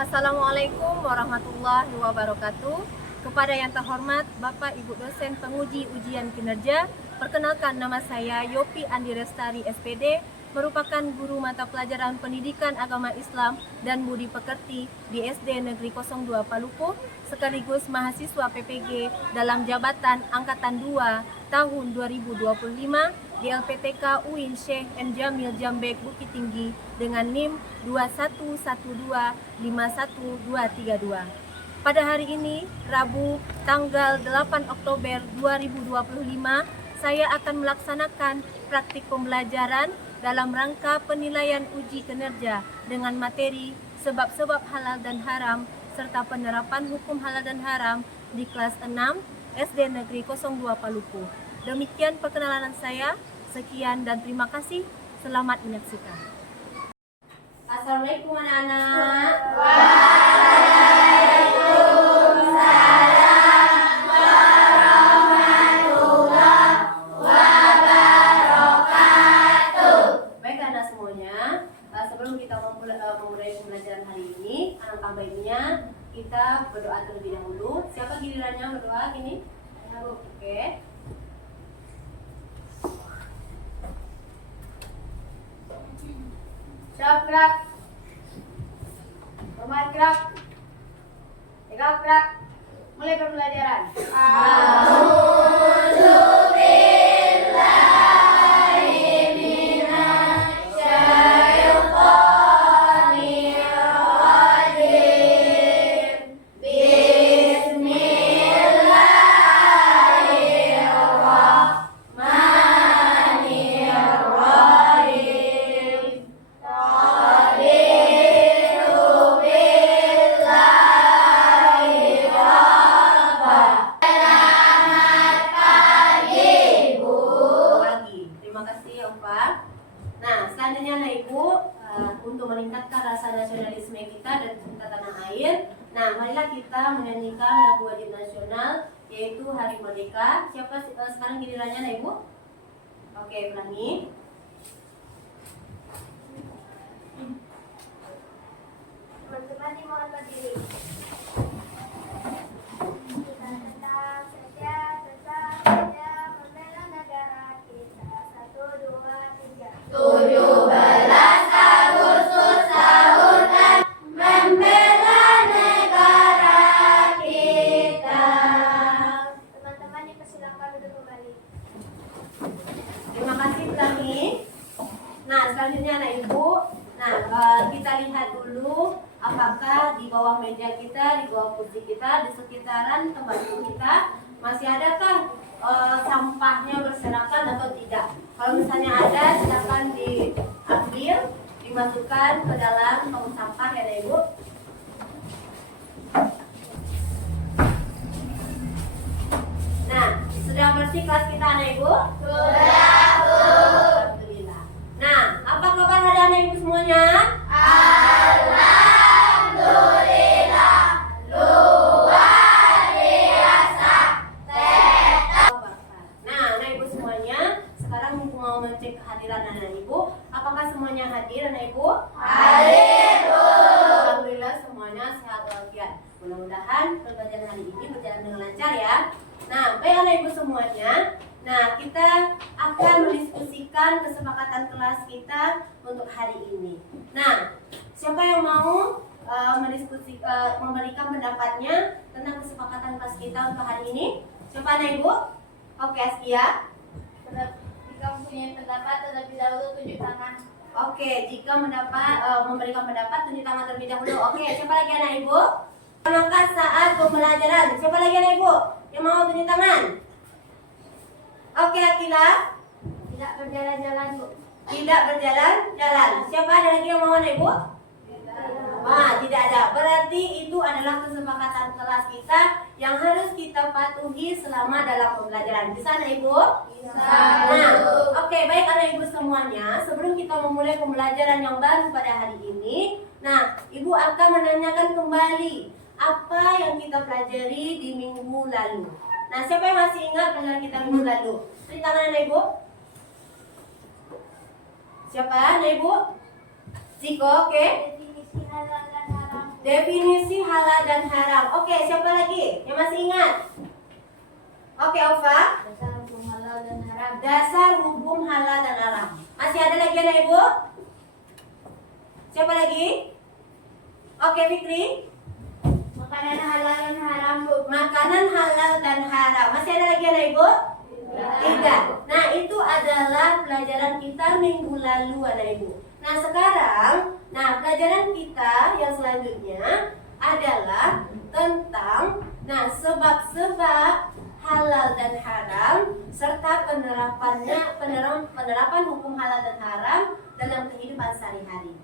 Assalamualaikum warahmatullahi wabarakatuh. Kepada yang terhormat Bapak Ibu dosen penguji ujian kinerja, perkenalkan nama saya Yopi Andi Restari SPD, merupakan guru mata pelajaran Pendidikan Agama Islam dan Budi Pekerti di SD Negeri 02 Paluku, sekaligus mahasiswa PPG dalam jabatan Angkatan 2 tahun 2025 di LPTK UIN Syekh N. Jamil Jambek Bukit Tinggi dengan NIM 211251232. Pada hari ini, Rabu, tanggal 8 Oktober 2025, saya akan melaksanakan praktik pembelajaran dalam rangka penilaian uji kinerja dengan materi sebab-sebab halal dan haram serta penerapan hukum halal dan haram di kelas 6 SD Negeri 02 Paluku. Demikian perkenalan saya. Sekian dan terima kasih. Selamat menyaksikan. Assalamualaikum anak-anak. Waalaikumsalam warahmatullahi wabarakatuh. Baik anak semuanya, sebelum kita memulai pembelajaran hari ini, alangkah baiknya kita berdoa terlebih dahulu. Siapa gilirannya berdoa gini? Oke. Gerak, pemain gerak, gerak, mulai pembelajaran. Untuk meningkatkan rasa nasionalisme kita dan cinta tanah air, marilah kita menyanyikan lagu wajib nasional yaitu Hari Merdeka. Siapa sekarang gilirannya Ibu? Oke, berani. Teman-teman dimohon berdiri. Kita tetap saja membela negara kita. 1, 2, 3. 17 Agustus tahun membela negara kita. Teman-teman dipersilakan duduk kembali. Terima kasih Brani. Selanjutnya anak Ibu. Kita lihat dulu apakah di bawah meja kita, di bawah kursi kita, di sekitaran tempat duduk kita masih adakah sampahnya berserakan atau tidak. Kalau misalnya ada, silakan diambil, dimasukkan ke dalam tong sampah ya Ibu. Sudah bersih kelas kita anak Ibu? Sudah, Bu. Alhamdulillah. Apa kabar hari anak Ibu semuanya? Alhamdulillah, luar biasa. Anak Ibu semuanya, sekarang mau mengecek kehadiran anak Ibu. Apakah semuanya hadir anak Ibu? Hadir, Bu. Alhamdulillah semuanya sehat walafiat. Mudah-mudahan pembelajaran hari ini berjalan dengan lancar ya. Baik anak Ibu semuanya. Kita akan mendiskusikan kesepakatan kelas kita untuk hari ini. Siapa yang mau memberikan pendapatnya tentang kesepakatan kelas kita untuk hari ini? Siapa anak Ibu? Oke, Askia. Jika mempunyai pendapat terlebih dahulu tunjuk tangan. Oke, jika memberikan pendapat tunjuk tangan terlebih dahulu. Oke, siapa lagi anak Ibu? Maka saat pembelajaran, siapa lagi anak Ibu yang mau tunjuk tangan? Oke, Akila. Tidak berjalan-jalan, Bu. Tidak berjalan-jalan. Siapa ada lagi yang mau anak Ibu? Tidak ada. Berarti itu adalah kesepakatan kelas kita yang harus kita patuhi selama dalam pembelajaran. Bisa anak Ibu? Bisa. Oke, baik anak Ibu semuanya. Sebelum kita memulai pembelajaran yang baru pada hari ini, Ibu akan menanyakan kembali apa yang kita pelajari di minggu lalu. Siapa yang masih ingat pelajaran kita minggu lalu? Beri tangan anak Ibu. Siapa anak Ibu? Ziko, oke? Definisi halal dan haram. definisi halal dan haram. Oke, siapa lagi yang masih ingat? Oke, Ova. Dasar hukum halal dan haram. Dasar hukum halal dan haram. Masih ada lagi anak ibu? Siapa lagi? Oke, Fikri. Makanan halal dan haram, Bu. Makanan halal dan haram. Masih ada lagi anak ibu? Tiga. Nah, itu adalah pelajaran kita minggu lalu anak ibu. Nah, sekarang, pelajaran kita yang selanjutnya adalah tentang sebab-sebab halal dan haram serta penerapan hukum halal dan haram dalam kehidupan sehari-hari.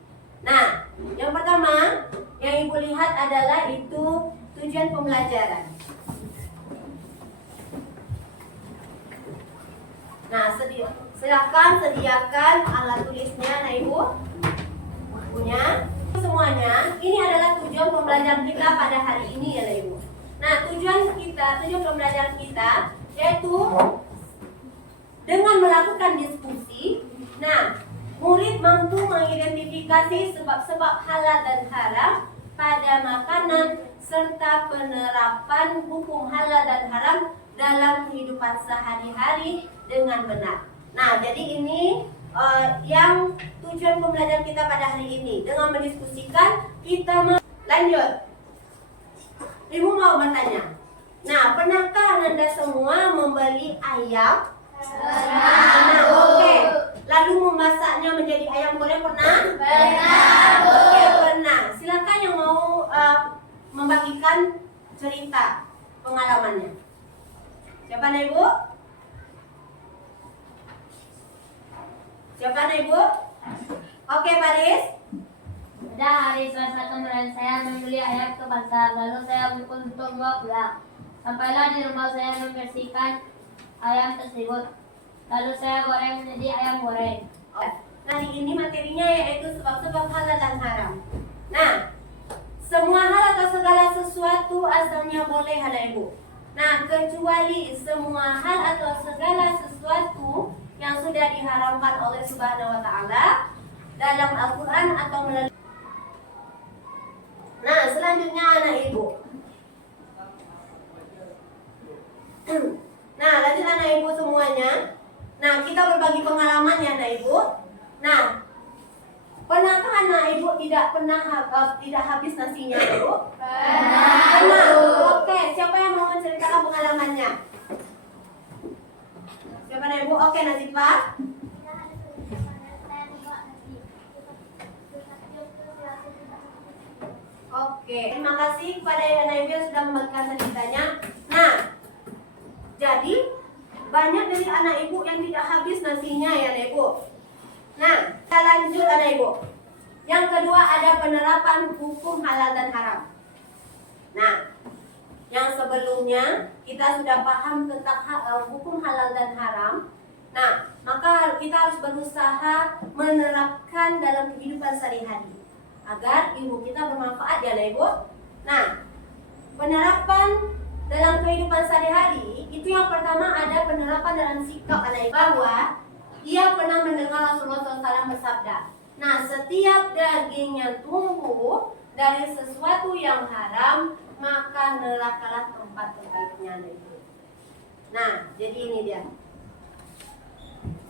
Nah, yang pertama yang ibu lihat adalah itu tujuan pembelajaran. Nah, silakan sediakan alat tulisnya, nah ibu, bukunya. Semuanya, ini adalah tujuan pembelajaran kita pada hari ini ya ibu. Nah, tujuan pembelajaran kita yaitu dengan melakukan diskusi. Nah, murid mampu mengidentifikasi sebab-sebab halal dan haram pada makanan serta penerapan hukum halal dan haram dalam kehidupan sehari-hari dengan benar. Nah, jadi ini yang tujuan pembelajaran kita pada hari ini. Dengan mendiskusikan, kita lanjut. Ibu mau bertanya. Nah, pernahkah Anda semua membeli ayam? Pernah. Oke. Lalu memasaknya menjadi ayam goreng pernah? Pernah, Bu. Oke, pernah. Silakan yang mau membagikan cerita pengalamannya. Siapa nih, Ibu? Siapa nih, Ibu? Oke, Paris. Pada hari Selasa kemarin saya membeli ayam ke pasar, lalu saya untuk membawa pulang. Sampailah di rumah saya membersihkan ayam tersebut. Lalu saya goreng menjadi ayam goreng. Nah, ini materinya yaitu sebab-sebab halal dan haram. Nah, semua hal atau segala sesuatu asalnya boleh ada ibu. Nah, kecuali semua hal atau segala sesuatu yang sudah diharamkan oleh Subhanahu wa Ta'ala dalam Al-Quran atau melalui. Nah, selanjutnya anak ibu. Nah, lanjut anak ibu semuanya. Nah, kita berbagi pengalaman ya anak ibu. Nah, pernahkah anak ibu tidak habis nasinya ibu? Pernah. Oke, siapa yang mau menceritakan pengalamannya? Siapa anak ibu? Oke, Nazifah. Oke, terima kasih kepada anak ibu yang sudah membagikan ceritanya. Nah, jadi banyak dari anak ibu yang tidak habis nasinya ya anak ibu. Nah, kita lanjut anak ibu. Yang kedua ada penerapan hukum halal dan haram. Nah, yang sebelumnya kita sudah paham tentang hukum halal dan haram. Nah, maka kita harus berusaha menerapkan dalam kehidupan sehari-hari agar ilmu kita bermanfaat ya anak ibu. Nah, penerapan dalam kehidupan sehari-hari itu yang pertama ada penerapan dalam sikap anak ibu, bahwa ia pernah mendengar Rasulullah SAW bersabda, nah setiap daging yang tumbuh dari sesuatu yang haram maka nerakalah tempat terbaiknya anak ibu. Nah, jadi ini dia.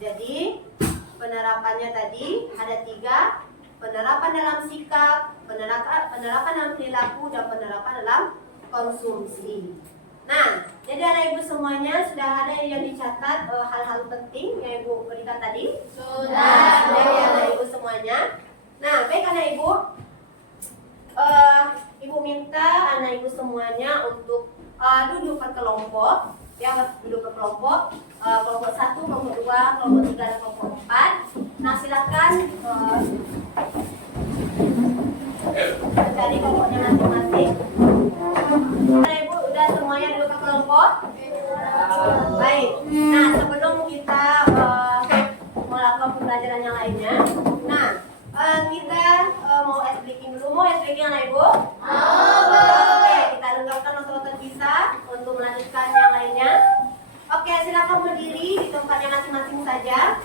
Jadi penerapannya tadi ada 3. Penerapan dalam sikap, penerapan dalam perilaku, dan penerapan dalam konsumsi. Nah, jadi anak ibu semuanya sudah ada yang dicatat hal-hal penting yang ibu berikan tadi? Sudah ya anak ibu semuanya. Nah, baik anak ibu, ibu minta anak ibu semuanya untuk duduk berkelompok. Ya, duduk berkelompok, kelompok 1, kelompok 2, kelompok 3, dan kelompok 4. Nah, silakan mencari kelompoknya masing-masing. Anak ibu udah semuanya duduk ke kelompok? Baik. Nah, sebelum kita melakukan pembelajaran yang lainnya, nah kita mau ice breaking dulu. Mau ice breaking anak ibu? Oke, kita lengkapkan otot-otot kita untuk melanjutkan yang lainnya. Oke, silakan berdiri di tempatnya masing-masing saja.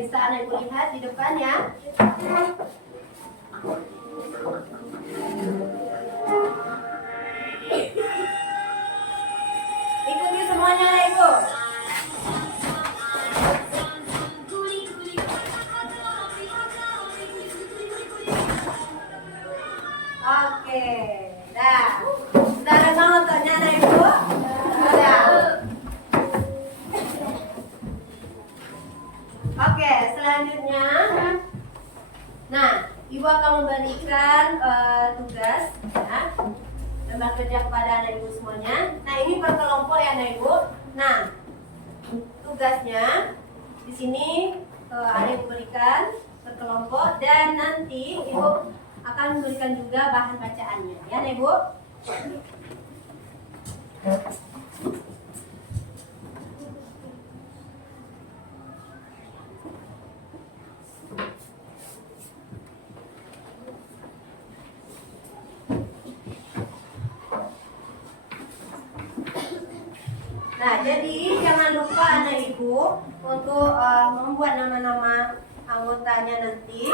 bisa anak ibu lihat di depan ya. Ikuti semuanya anak ibu. Oke, dah. Sudah ada nontonnya anak ibu? Sudah. Oke, selanjutnya, nah, ibu akan memberikan tugas, ya, lembar kerja kepada anak ibu semuanya. Nah, ini berkelompok ya anak ibu. Nah, tugasnya di sini anak ibu berikan berkelompok dan nanti ibu akan memberikan juga bahan bacaannya, ya anak ibu. Nah, jadi jangan lupa anak ibu untuk membuat nama-nama anggotanya nanti.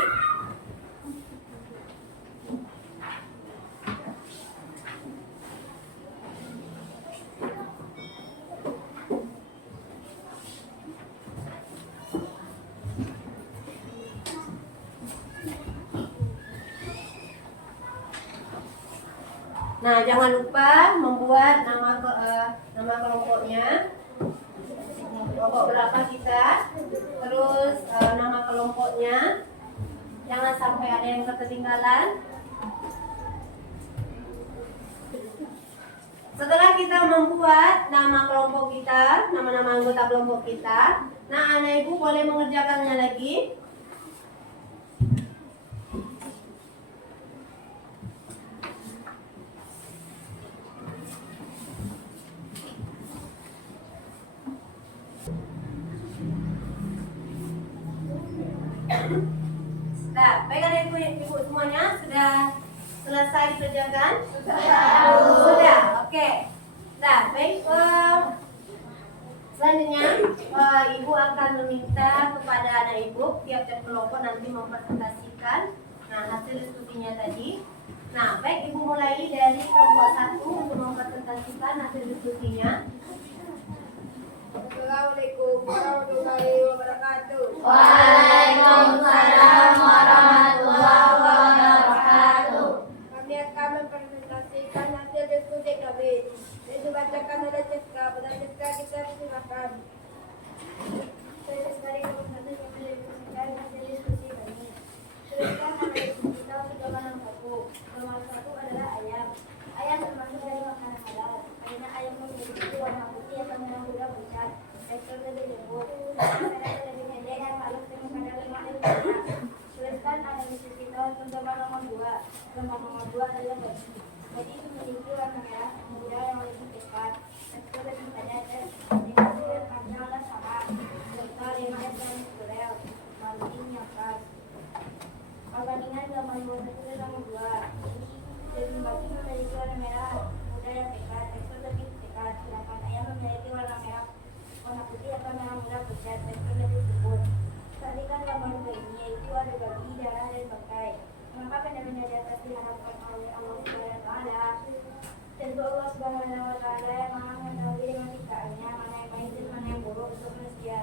Nah, jangan lupa membuat nama kelompoknya, kelompok berapa kita, terus nama kelompoknya, jangan sampai ada yang ketinggalan. Setelah kita membuat nama kelompok kita, nama-nama anggota kelompok kita, nah anak ibu boleh mengerjakannya lagi. Nah, baik anak ibu semuanya sudah selesai dikerjakan? Sudah, oke. Nah, baik. Selanjutnya, ibu akan meminta kepada anak ibu tiap-tiap kelompok nanti mempresentasikan hasil diskusinya tadi. Nah, baik ibu mulai dari kelompok 1 untuk mempresentasikan hasil diskusinya. Assalamualaikum warahmatullahi wabarakatuh. Waalaikumsalam warahmatullahi wabarakatuh. Kami akan mempresentasikan hasil diskusi kami. Yang dibacakan oleh Cipta. Pada Cipta kita silakan. Saya sekali kami mempresentasikan hasil diskusi kami. Tuliskan nama ibu kita untuk gambar satu. Gambar satu adalah ayam. Ayam termasuk dari makanan halal. Karena ayam memiliki warna putih atau merah muda pucat. Tekstur lebih lembut. Kadang lebih pendek dan halus dengan kadar lemak yang banyak. Tuliskan analisis kita untuk gambar nomor 2. Gambar nomor 2 adalah babi. Babi memiliki warna merah muda yang lebih cepat. Tekstur lebih padat dan dengan panjang dan sama. Serta lemak dan muskuler. Margin yang pas. Perbandingan gambar nomor 1 dan nomor 2. Daging babi memiliki warna merah muda yang pekat, tekstur lebih pekat. Sedangkan ayam memiliki warna merah putih atau merah muda pucat, tekstur lebih lembut. Perhatikan gambar ini, yaitu ada babi, darah, dan bangkai. Mengapa benda-benda di atas diharapkan oleh Allah Subhanahu wa Ta'ala? Tentu Allah Subhanahu wa Ta'ala yang maha mengetahui dengan ciptaannya mana yang baik dan mana yang buruk untuk manusia.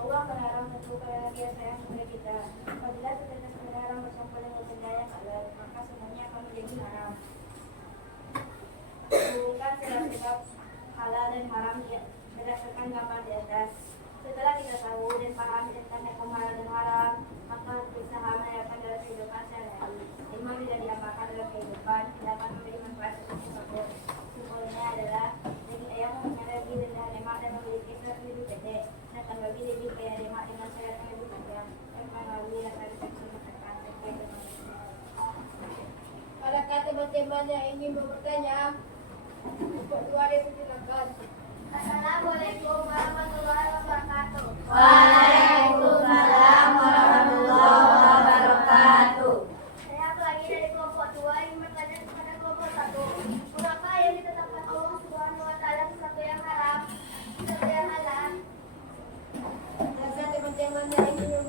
Allah melarang tentu karena Dia sayang kepada kita. Apabila setetes melarang bersama dengan benda yang halal, maka semuanya akan menjadi haram. Bukan sebab halal dan haram berdasarkan gambar di atas. Setelah kita tahu dan paham tentang hukum halal dan haram, maka berusaha menerapkan dalam kehidupan sehari-hari. Ilmu tidak diamalkan dalam kehidupan, dapat memberi manfaat untuk tersebut. Simpulnya adalah daging ayam mempunyai lebih rendah lemak dan memiliki serat lebih pendek, sedangkan babi lebih kaya lemak dengan serat yang lebih panjang. Yang melalui rasa redaksi masakan sesuai dengan adakah teman-teman yang ingin bertanya? Untuk dua silakan. Assalamualaikum warahmatullahi wabarakatuh. Waalaikumsalam warahmatullahi wabarakatuh. Saya lagi dari kelompok 2 yang bertanya kepada kelompok 1. Mengapa yang ditetapkan Allah Subhanahu wa Ta'ala sesuatu yang haram, sesuatu yang halal? Jika teman-teman yang ingin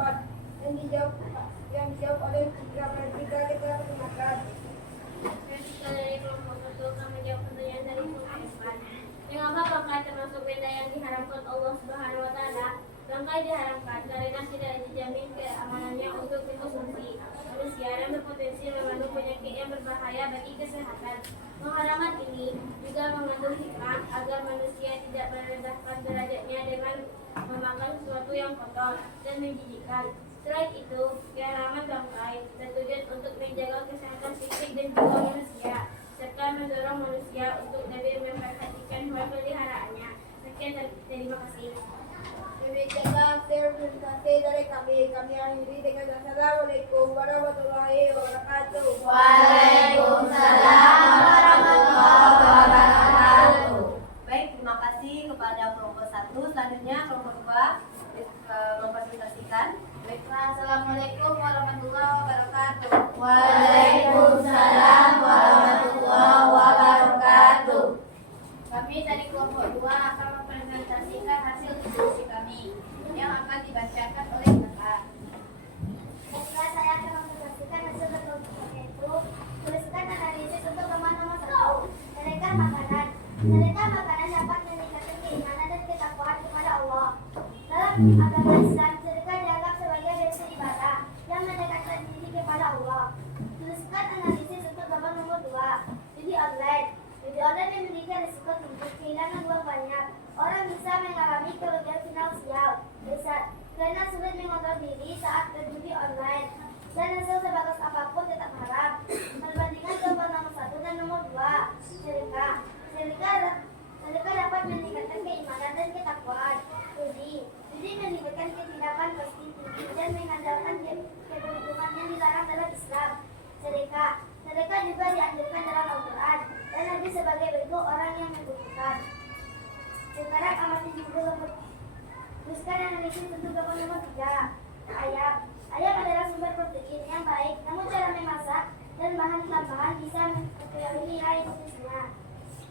4 yang dijawab oleh 3 kita persilakan. Dari kelompok 1 akan menjawab pertanyaan dari kelompok 4. Mengapa bangkai termasuk benda yang diharamkan Allah Subhanahu wa taala? Bangkai diharamkan karena tidak dijamin keamanannya untuk dikonsumsi manusia dan berpotensi mengandung penyakit yang berbahaya bagi kesehatan. Pengharaman ini juga mengandung hikmah agar manusia tidak merendahkan derajatnya dengan memakan sesuatu yang kotor dan menjijikkan. Selain itu, keharaman bangkai bertujuan untuk menjaga kesehatan fisik dan jiwa manusia, serta mendorong manusia untuk lebih memperhatikan hewan peliharaannya. Sekian dan terima kasih. Demikianlah presentasi dari kami. Kami akhiri dengan Assalamualaikum warahmatullahi wabarakatuh. Waalaikumsalam warahmatullahi wabarakatuh. Baik, terima kasih kepada kelompok 1. Selanjutnya kelompok 2 mempresentasikan. Baiklah, Assalamualaikum warahmatullahi wabarakatuh. Waalaikumsalam warahmatullahi wabarakatuh. Kami dari kelompok 2 akan mempresentasikan hasil diskusi kami yang akan dibacakan oleh kakak. Baiklah, saya akan mempresentasikan hasil kelompok yaitu tuliskan analisis untuk teman nomor 1. Sedekah makanan. Sedekah makanan dapat meningkatkan keimanan dan ketakwaan kepada Allah. Dalam agama Islam, sedekah dianggap sebagai bentuk ibadah yang mendekatkan diri kepada Allah. Tuliskan analisis untuk teman nomor 2. Judi online. Judi online memiliki risiko tinggi kehilangan uang banyak. Orang bisa mengalami kerugian finansial besar karena sulit mengontrol diri saat berjudi online. Dan hasil sebagus apapun tetap haram. Perbandingan nomor 1 dan nomor 2. Sedekah. Sedekah dapat meningkatkan keimanan dan ketakwaan. Judi melibatkan ketindakan pasti tinggi dan mengandalkan keberuntungan yang dilarang dalam Islam. Sedekah juga dianjurkan dalam Al-Quran dan Nabi sebagai bentuk orang yang membutuhkan. Sekarang amati juga tuliskan analisis untuk nomor 3. Ayam adalah sumber protein yang baik, namun cara memasak dan bahan tambahan bisa mempengaruhi nilai nutrisinya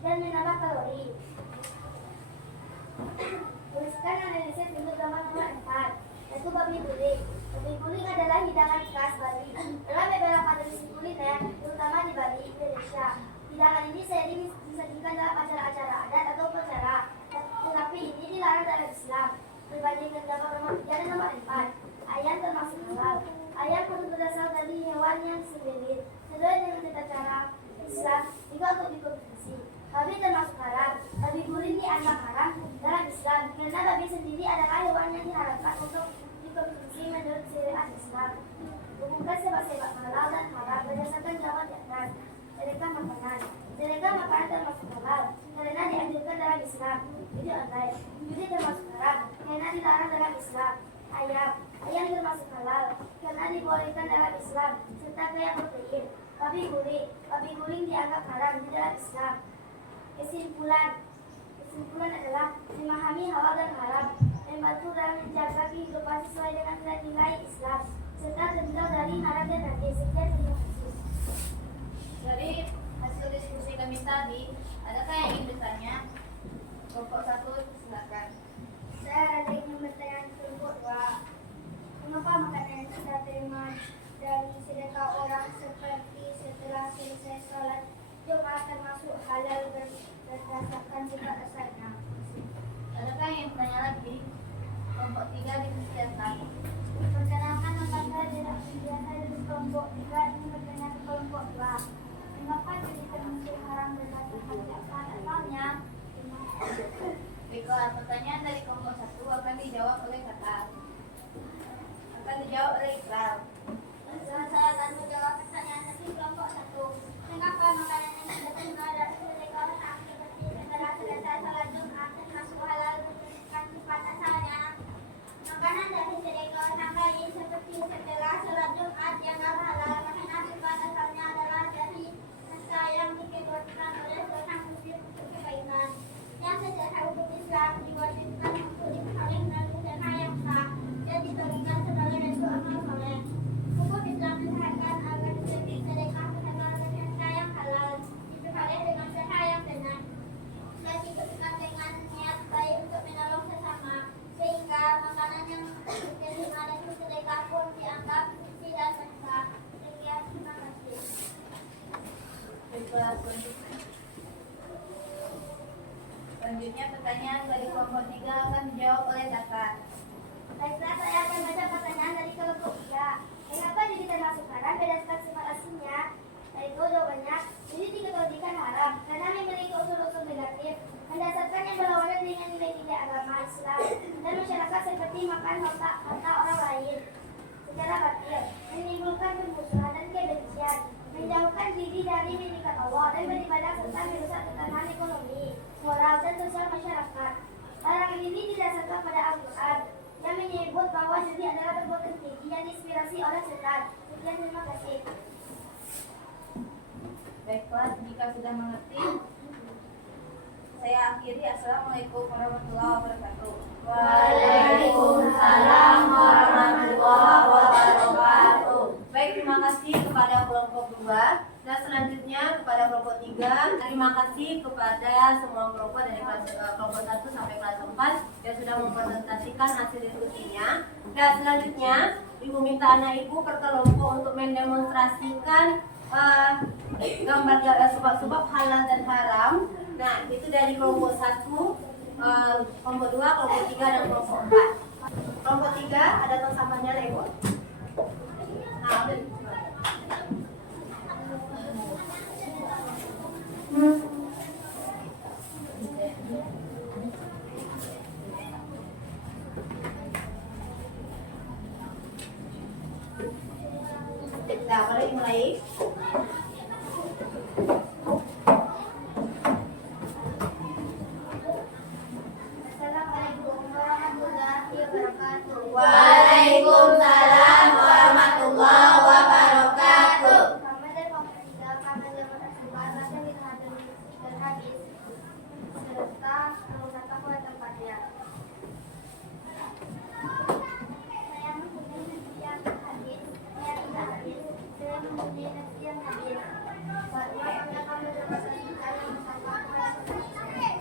dan menambah kalori. Tuliskan analisis untuk nomor 4, yaitu babi guling. Babi guling adalah hidangan khas Bali. Dalam beberapa tradisi kuliner, terutama di Bali, Indonesia, hidangan ini sering disajikan dalam acara-acara adat atau upacara, tetapi ini dilarang dalam Islam. Berbandingkan nomor 3 dan nomor 4, ayam termasuk halal. Ayam berasal dari hewan yang disembelih sesuai dengan tata cara Islam juga untuk dikonsumsi. Babi termasuk haram. Babi guling dianggap haram dalam Islam karena babi sendiri adalah hewan yang diharamkan untuk dikonsumsi menurut syariat Islam. Bukan sebab-sebab halal dan haram berdasarkan jawaban di atas. Sedekah makanan. Sedekah makanan termasuk halal karena dianjurkan dalam Islam. Judi online. Judi termasuk haram karena dilarang dalam Islam. Ayam termasuk halal karena dibolehkan dalam Islam serta kaya protein. Babi guling dianggap haram di dalam Islam. Kesimpulan adalah memahami halal dan haram, membantu dalam menjaga kehidupan sesuai dengan nilai Islam, serta terhindar dari haram dan najis. Sekian, terima kasih. Dari hasil diskusi kami tadi, adakah yang ingin bertanya? Kelompok 1, silakan. Saya ada ingin bertanya kelompok 2. Mengapa makanan yang kita terima dari sedekah orang seperti setelah selesai sholat Jumat termasuk halal berdasarkan sifat asalnya? Adakah yang bertanya lagi? Kelompok 3 dipersilakan. Perkenalkan, nama saya tidak biasa dari kelompok 3 ingin bertanya ke kelompok 2. Mengapa jadi termasuk haram berdasarkan sifat asalnya? Baiklah, pertanyaan dari kelompok 1 akan dijawab oleh kakak. Akan dijawab oleh Iqbal. Saya akan menjawab pertanyaan dari kelompok 1. Mengapa makanan yang kita terima dari sedekah orang seperti setelah selesai sholat Jumat termasuk halal berdasarkan sifat asalnya? Makanan dari sedekah orang lain seperti setelah sholat Jumat yang halal Selanjutnya pertanyaan dari kelompok 3 akan dijawab oleh kakak. Baiklah, saya akan baca pertanyaan dari kelompok 3. Mengapa jadi termasuk haram berdasarkan sifat aslinya? Yaitu jawabannya, jadi dikategorikan haram karena memiliki unsur-unsur negatif, mendasarkan yang berlawanan dengan nilai-nilai agama Islam dan masyarakat seperti makan harta orang lain secara batil, menimbulkan permusuhan dan kebencian, menjauhkan diri dari mendidik Allah dan beribadah serta merusak tatanan ekonomi, moral dan sosial masyarakat. Larangan ini didasarkan pada Al-Quran yang menyebut bahwa judi adalah perbuatan keji yang diinspirasi oleh setan. Sekian, terima kasih. Baiklah, jika sudah mengerti, saya akhiri. Assalamualaikum warahmatullahi wabarakatuh. Waalaikumsalam warahmatullahi wabarakatuh. Baik, terima kasih kepada kelompok 2 dan selanjutnya kepada kelompok 3. Terima kasih kepada semua kelompok dari kelompok 1 sampai kelas 4 yang sudah mempresentasikan hasil diskusinya. Dan selanjutnya Ibu minta anak Ibu per kelompok untuk mendemonstrasikan gambar sebab-sebab halal dan haram. Nah, itu dari kelompok 1, kelompok 2, kelompok 3, dan kelompok 4. Kelompok 3 ada tong sampahnya lah Ibu. Nah, ambil. Nah, mari mulai. Assalamualaikum warahmatullahi wabarakatuh. Waalaikumsalam warahmatullahi wabarakatuh. Kami dari kelompok 3 akan mendemonstrasikan bahasa literatur dan hadis serta menggunakan pola tempatnya. Saya mempunyai nasi yang hadis, saya tidak hadis. Saya mempunyai nasi yang hadis. Saatnya kami akan mendemonstrasikan yang bersama pola tempatnya.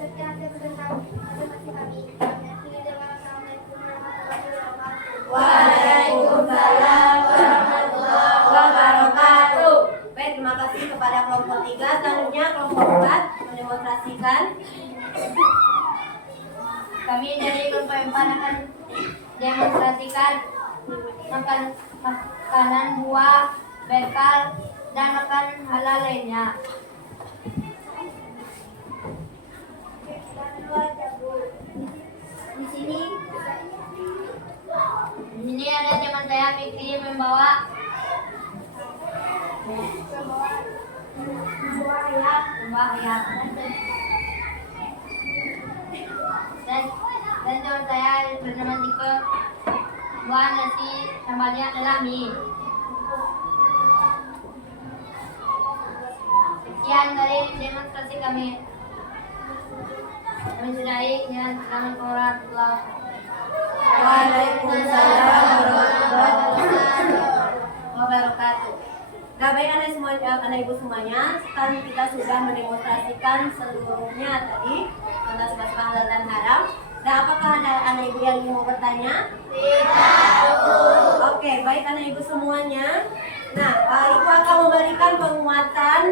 Sekian hasil presentasi kami. Assalamualaikum warahmatullahi wabarakatuh. Waalaikumsalam warahmatullahi wabarakatuh. Baik, terima kasih kepada kelompok 3. Selanjutnya kelompok 4 mendemonstrasikan. Kami dari kelompok 4 akan demonstrasikan makanan buah, bekal, dan makanan halal lainnya. Di sini ada teman saya Fikri membawa ayam. Dan teman saya bernama Tike buah nasi sambalnya adalah mie. Sekian dari demonstrasi kami. Kami sudahi dengan Assalamualaikum warahmatullahi Waalaikumsalam warahmatullahi wabarakatuh. Nah, baik anak ibu semuanya, kan kita sudah mendemonstrasikan seluruhnya tadi tentang sebab halal dan haram. Nah, apakah ada anak ibu yang ingin mau bertanya? Tidak. Oke, baik anak ibu semuanya. Nah, ibu akan memberikan penguatan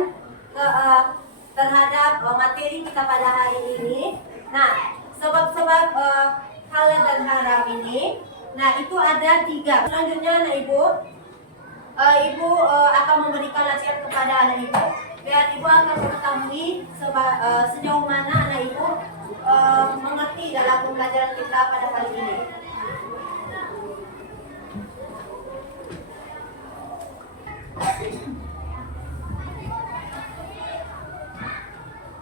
terhadap materi kita pada hari ini. Nah, sebab-sebab halal dan haram ini, nah itu ada 3. Selanjutnya anak ibu, ibu akan memberikan nasihat kepada anak ibu biar ibu akan mengetahui sejauh mana anak ibu mengerti dalam pembelajaran kita pada kali ini.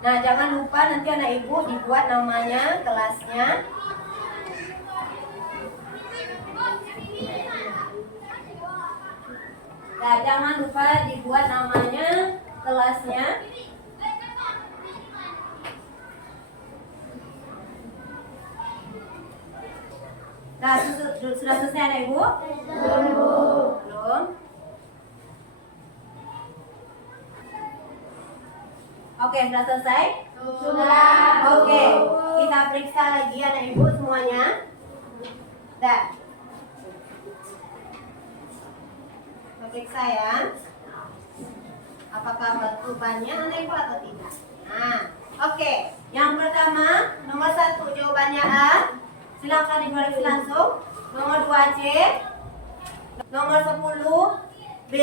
Nah, jangan lupa nanti anak ibu dibuat namanya, kelasnya. Nah, jangan lupa dibuat namanya, kelasnya. Nah, sudah selesai anak ibu? Belum. Oke, sudah selesai? Sudah. Oke, kita periksa lagi anak ibu semuanya. Dah. periksa ya. Apakah bebannya anak ibu atau tidak? Nah, oke. Yang pertama, nomor 1 jawabannya A. Silakan dikoreksi langsung. Nomor 2 C. Nomor 10 B.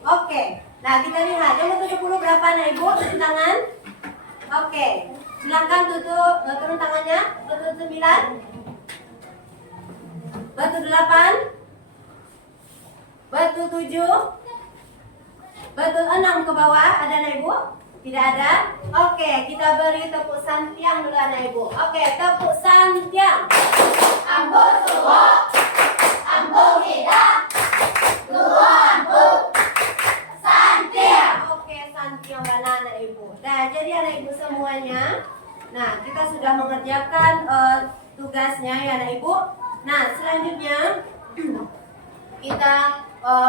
Oke. Nah, kita lihat nomor 70 berapa anak ibu? Turun tangan. Oke. Silakan turun tangannya. Betul 9. Betul 8. Betul 7. Betul 6 ke bawah. Ada anak ibu? Tidak ada. Oke, kita beri tepuk santiang dulu anak ibu. Oke, tepuk santiang. Ambo suho, ambo hida, luho ambo, santia. Oke, santiang anak ibu. Nah, jadi anak ibu semuanya. Nah, kita sudah mengerjakan tugasnya ya anak ibu. Nah, selanjutnya kita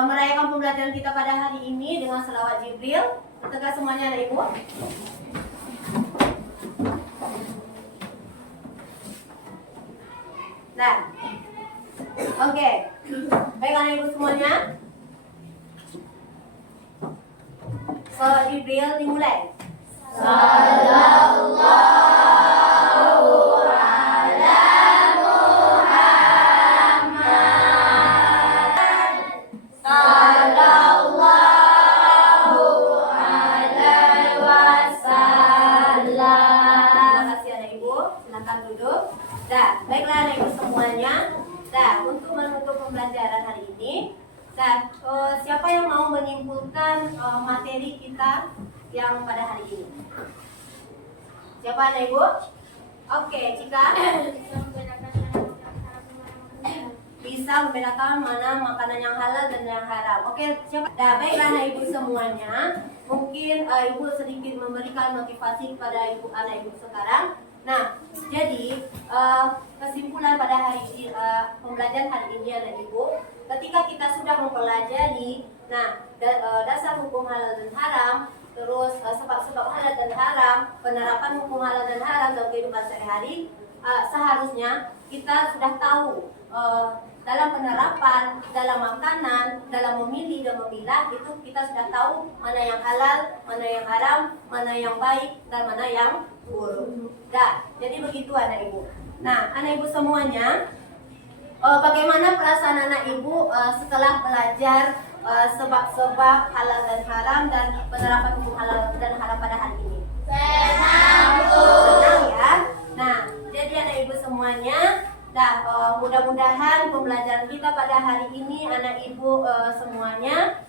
merayakan pembelajaran kita pada hari ini dengan selawat Jibril. Tegak semuanya anak ibu. Nah, oke. Baik anak ibu semuanya. Selawat Jibril dimulai. Terima kasih anak ibu. Silakan duduk. Nah, baiklah anak ibu semuanya. Nah, untuk menutup pembelajaran hari ini, nah, siapa yang mau menyimpulkan materi kita yang pada hari ini? Siapa anak ibu? Oke, Cika. Bisa membedakan mana makanan yang halal dan yang haram. Oke, siapa? Nah, baiklah anak ibu semuanya. Mungkin ibu sedikit memberikan motivasi kepada anak ibu sekarang. Nah, jadi kesimpulan pada hari ini, pembelajaran hari ini anak ibu, ketika kita sudah mempelajari, nah dasar hukum halal dan haram, terus sebab-sebab halal dan haram, penerapan hukum halal dan haram dalam kehidupan sehari-hari, seharusnya kita sudah tahu dalam penerapan, dalam makanan, dalam memilih dan memilah, itu kita sudah tahu mana yang halal, mana yang haram, mana yang baik, dan mana yang buruk. Nah, jadi begitu anak ibu. Nah, anak ibu semuanya, bagaimana perasaan anak ibu setelah belajar sebab-sebab halal dan haram dan penerapan hukum halal dan haram pada hari ini? Senang ya. Nah, jadi anak ibu semuanya, nah mudah-mudahan pembelajaran kita pada hari ini anak ibu semuanya,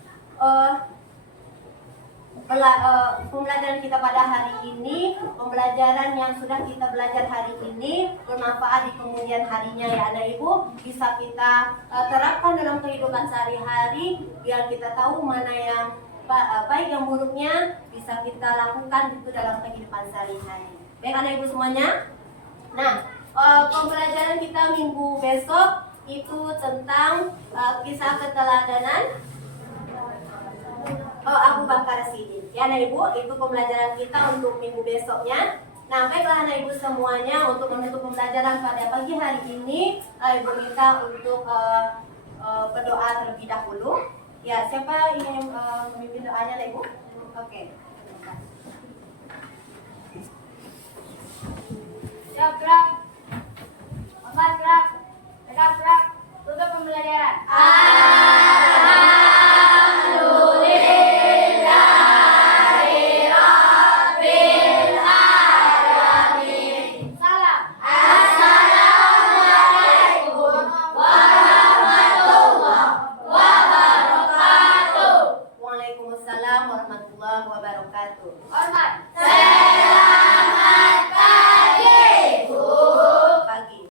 pembelajaran kita pada hari ini, pembelajaran yang sudah kita belajar hari ini bermanfaat di kemudian harinya ya anak ibu, bisa kita terapkan dalam kehidupan sehari-hari biar kita tahu mana yang baik yang buruknya bisa kita lakukan itu dalam kehidupan sehari-hari. Baik anak ibu semuanya. Nah, pembelajaran kita minggu besok itu tentang kisah keteladanan Abu Bakar Siddiq. Ya anak ibu, itu pembelajaran kita untuk minggu besoknya. Nah, baiklah anak ibu semuanya, untuk menutup pembelajaran pada pagi hari ini, ibu minta untuk berdoa terlebih dahulu. Ya, siapa ingin memimpin doanya anak ibu? Oke. Siap, gerak. Empat, gerak. Tegak, gerak. Tutup pembelajaran. Waalaikumsalam warahmatullahi wabarakatuh. Hormat.